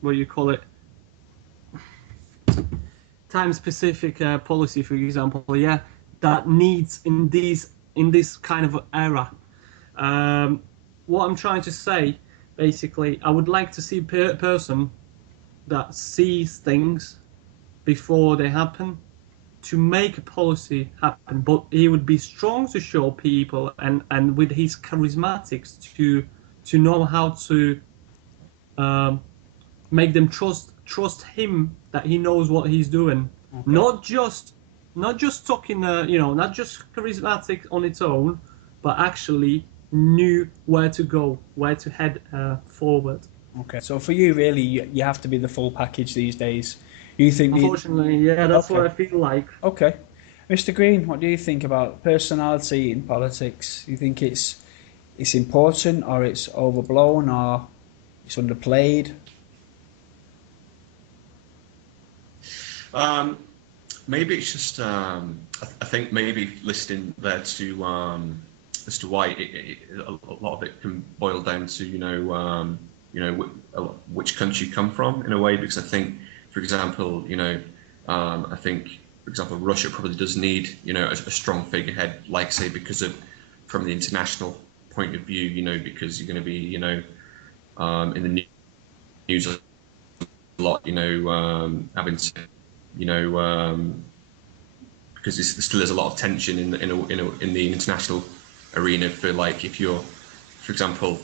what do you call it, time specific policy, for example, yeah, that needs in this kind of era. What I'm trying to say, basically, I would like to see a person that sees things before they happen, to make a policy happen, but he would be strong to show people, and with his charismatics to know how to um, make them trust him, that he knows what he's doing. Okay. Not just talking, not just charismatic on its own, but actually knew where to go, where to head forward. Okay. So for you, really, you have to be the full package these days. You think Unfortunately, yeah, that's what Okay. I feel like. Okay. Mr. Green, what do you think about personality in politics? You think it's important, or it's overblown, or it's underplayed? Um, Maybe it's just I think maybe listening there to as to why a lot of it can boil down to which country you come from in a way, because I think, for example, I think, for example, Russia probably does need a strong figurehead, like, say, because of, from the international point of view, because you're going to be in the news a lot, having to you know because there still is a lot of tension in the international arena for, like, if you're, for example,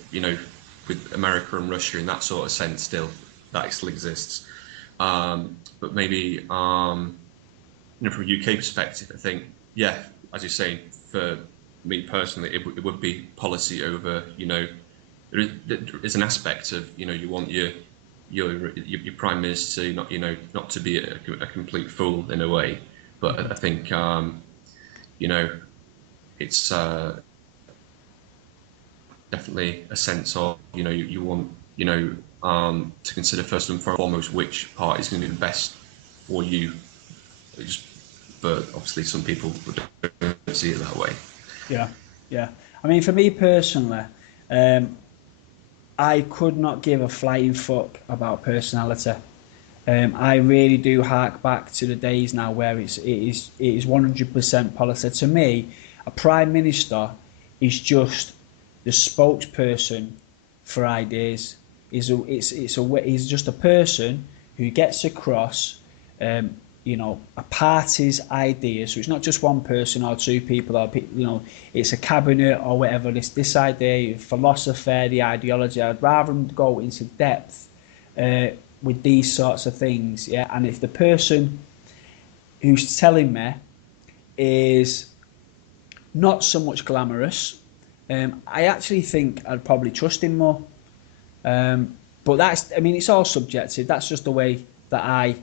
with America and Russia in that sort of sense, that still exists. But maybe from a UK perspective, I think, yeah, as you're saying, for me personally, it would be policy over, there is an aspect of, you want your prime minister not to be a complete fool in a way, but I think it's definitely a sense of you want to consider first and foremost which party is going to be the best for you. But obviously some people don't see it that way. Yeah, yeah. I mean, for me personally, um, I could not give a flying fuck about personality. I really do hark back to the days now where it is 100% policy. To me, a prime minister is just the spokesperson for ideas. He's just a person who gets across, a party's ideas. So it's not just one person or two people, or it's a cabinet or whatever. This idea, philosophy, the ideology. I'd rather them go into depth with these sorts of things. Yeah, and if the person who's telling me is not so much glamorous, I actually think I'd probably trust him more. But it's all subjective. That's just the way that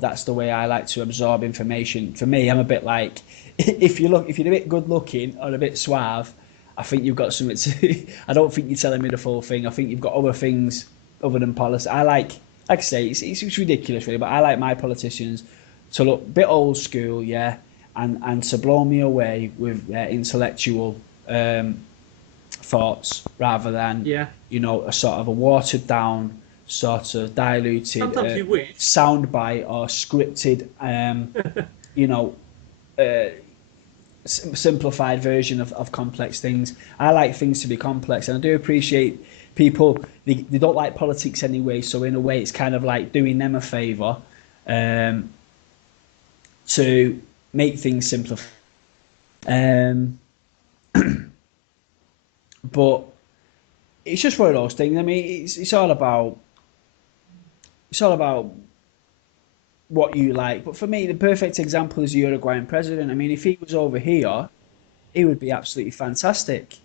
that's the way I like to absorb information. For me, I'm a bit like, if you're a bit good looking or a bit suave, I think you've got something to. I don't think you're telling me the full thing. I think you've got other things other than policy. Like I say, it's ridiculous really, but I like my politicians to look a bit old school, yeah, and to blow me away with intellectual thoughts, rather than a sort of a watered down, sort of diluted Sometimes you wish. soundbite or scripted, simplified version of complex things. I like things to be complex, and I do appreciate people, they don't like politics anyway, so in a way it's kind of like doing them a favour to make things simplified Um, but it's just one of those things. I mean, it's all about what you like. But for me, the perfect example is the Uruguayan president. I mean, if he was over here, he would be absolutely fantastic.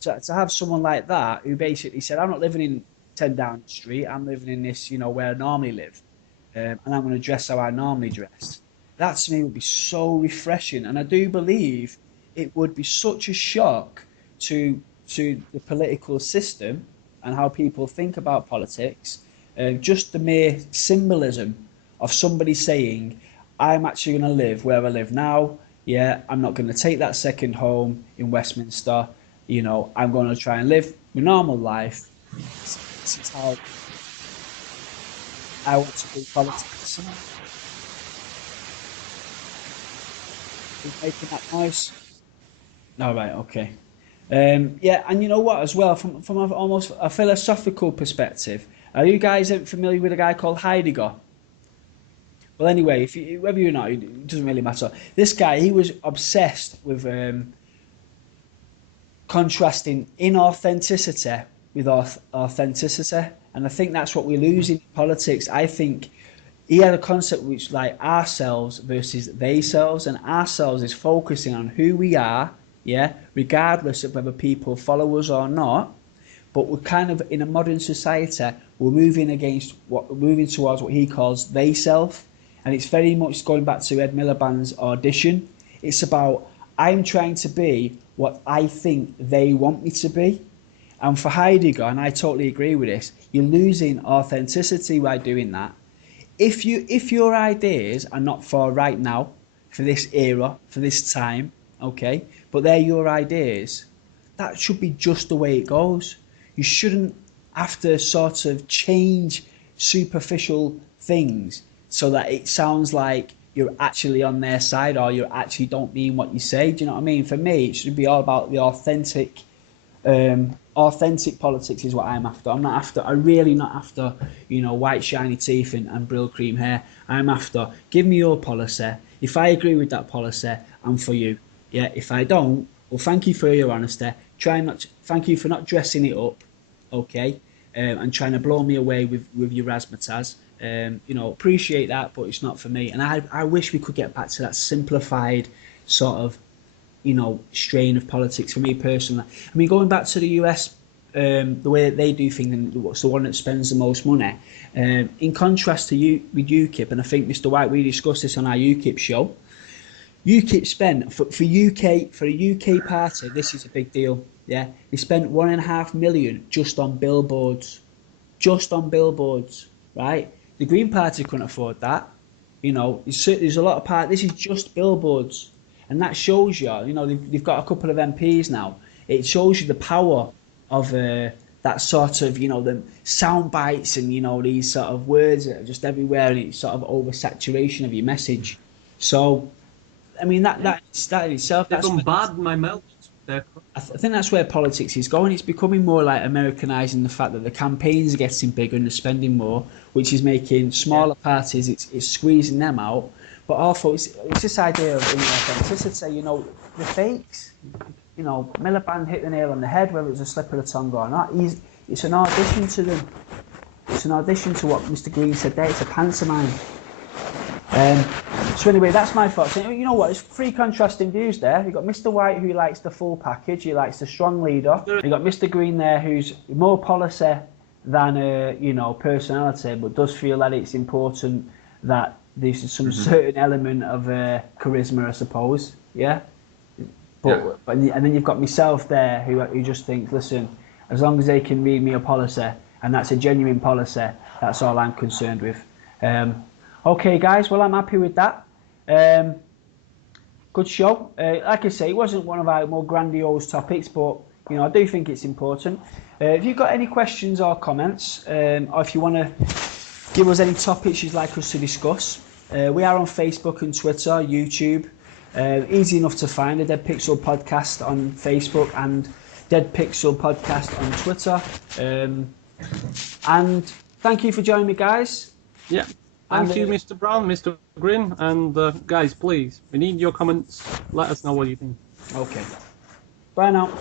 To have someone like that who basically said, "I'm not living in 10 Downing Street. I'm living in this, where I normally live, and I'm going to dress how I normally dress." That to me would be so refreshing, and I do believe it would be such a shock to the political system and how people think about politics. Just the mere symbolism of somebody saying, "I'm actually going to live where I live now. Yeah, I'm not going to take that second home in Westminster. I'm going to try and live my normal life." This is how I want to do politics. Who's making that noise? All right, okay. Yeah, and you know what, as well, from almost a philosophical perspective, are you guys familiar with a guy called Heidegger? Well, anyway, whether you're not, it doesn't really matter. This guy, he was obsessed with contrasting inauthenticity with authenticity, and I think that's what we lose in politics. I think he had a concept which like ourselves versus they selves, and ourselves is focusing on who we are, yeah, regardless of whether people follow us or not. But we're kind of in a modern society, we're moving towards what he calls they self, and it's very much going back to Ed Miliband's audition. It's about I'm trying to be what I think they want me to be. And for Heidegger, and I totally agree with this, you're losing authenticity by doing that. If your ideas are not for right now, for this era, for this time, okay, but they're your ideas, that should be just the way it goes. You shouldn't have to sort of change superficial things so that it sounds like you're actually on their side or you actually don't mean what you say. Do you know what I mean? For me, it should be all about the authentic. Authentic politics is what I'm after. I'm really not after, white shiny teeth and brill cream hair. I'm after, give me your policy. If I agree with that policy, I'm for you. Yeah. If I don't, well, thank you for your honesty. Thank you for not dressing it up, okay, and trying to blow me away with your razzmatazz. Appreciate that, but it's not for me. And I wish we could get back to that simplified sort of strain of politics for me personally. I mean, going back to the US, the way that they do things and what's the one that spends the most money, in contrast to with UKIP, and I think Mr. White, we discussed this on our UKIP show. UKIP spent for a UK party. This is a big deal. Yeah, they spent $1.5 million just on billboards, right? The Green Party couldn't afford that. There's a lot of This is just billboards. And that shows you, they've got a couple of MPs now. It shows you the power of that sort of, the sound bites and, these sort of words that are just everywhere, and it's sort of oversaturation of your message. So, I mean, that in itself... They bombard my mouth. I think that's where politics is going. It's becoming more like Americanizing the fact that the campaigns are getting bigger and they're spending more, which is making smaller parties, it's squeezing them out. But also, it's this idea of inauthenticity, the fakes. Miliband hit the nail on the head, whether it was a slip of the tongue or not. It's an audition to them. It's an audition to what Mr. Green said there. It's a pantomime. So anyway, that's my thoughts. And you know what? There's three contrasting views there. You've got Mr. White, who likes the full package. He likes the strong leader. You've got Mr. Green there, who's more policy than personality, but does feel that it's important that there's some certain element of charisma, I suppose. Yeah. But and then you've got myself there, who just thinks, listen, as long as they can read me a policy, and that's a genuine policy, that's all I'm concerned with. Okay, guys. Well, I'm happy with that. Good show. Like I say, it wasn't one of our more grandiose topics, but I do think it's important. If you've got any questions or comments, or if you want to give us any topics you'd like us to discuss, we are on Facebook and Twitter, YouTube. Easy enough to find, the Dead Pixel Podcast on Facebook and Dead Pixel Podcast on Twitter. And thank you for joining me, guys. Yeah. Thank And, you, Mr. Brown, Mr. Grin, and guys, please, we need your comments. Let us know what you think. Okay. Bye now.